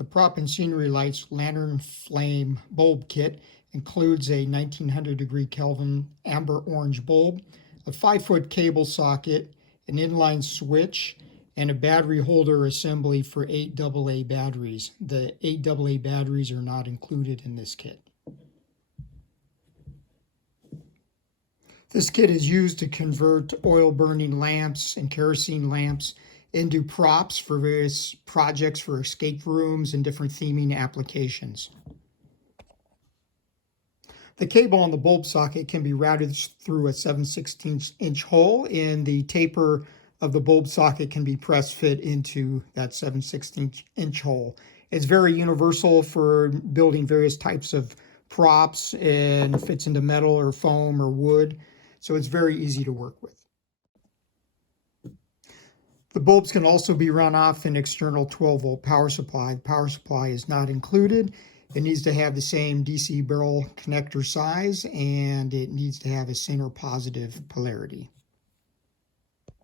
The Prop and Scenery Lights Lantern Flame Bulb Kit includes a 1900 degree Kelvin amber orange bulb, a 5-foot cable socket, an inline switch, and a battery holder assembly for 8 AA batteries. The 8 AA batteries are not included in this kit. This kit is used to convert oil burning lamps and kerosene lamps into props for various projects for escape rooms and different theming applications. The cable on the bulb socket can be routed through a 7/16" hole, and the taper of the bulb socket can be press fit into that 7/16" hole. It's very universal for building various types of props and fits into metal or foam or wood, so it's very easy to work with. The bulbs can also be run off an external 12-volt power supply. The power supply is not included. It needs to have the same DC barrel connector size, and it needs to have a center positive polarity.